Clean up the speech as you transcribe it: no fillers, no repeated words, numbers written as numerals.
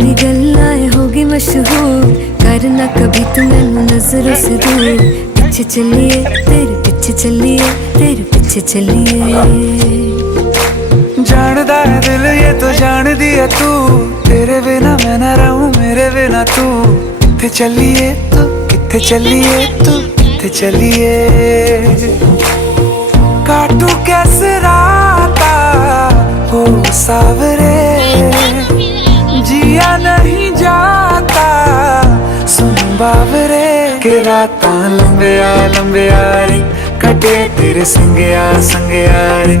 तेरी गल्लाएं होगी मशहूर, करना कभी तू मैनू नजरों से दूर। पीछे चलिए तेरे पीछे चलिए, तेरे पीछे चलिए। जानदा है दिल ये तो जान दिया तू, तेरे बिना मैं ना रहूं मेरे बिना तू। किथे चलिए तू, किथे चलिए तू, किथे चलिए। काटू कैसे राता हो सावरे, जिया नहीं जाता सुन बावरे। के रातां लंबिया लंबिया रे, कटे तेरे संगिया संगिया रे।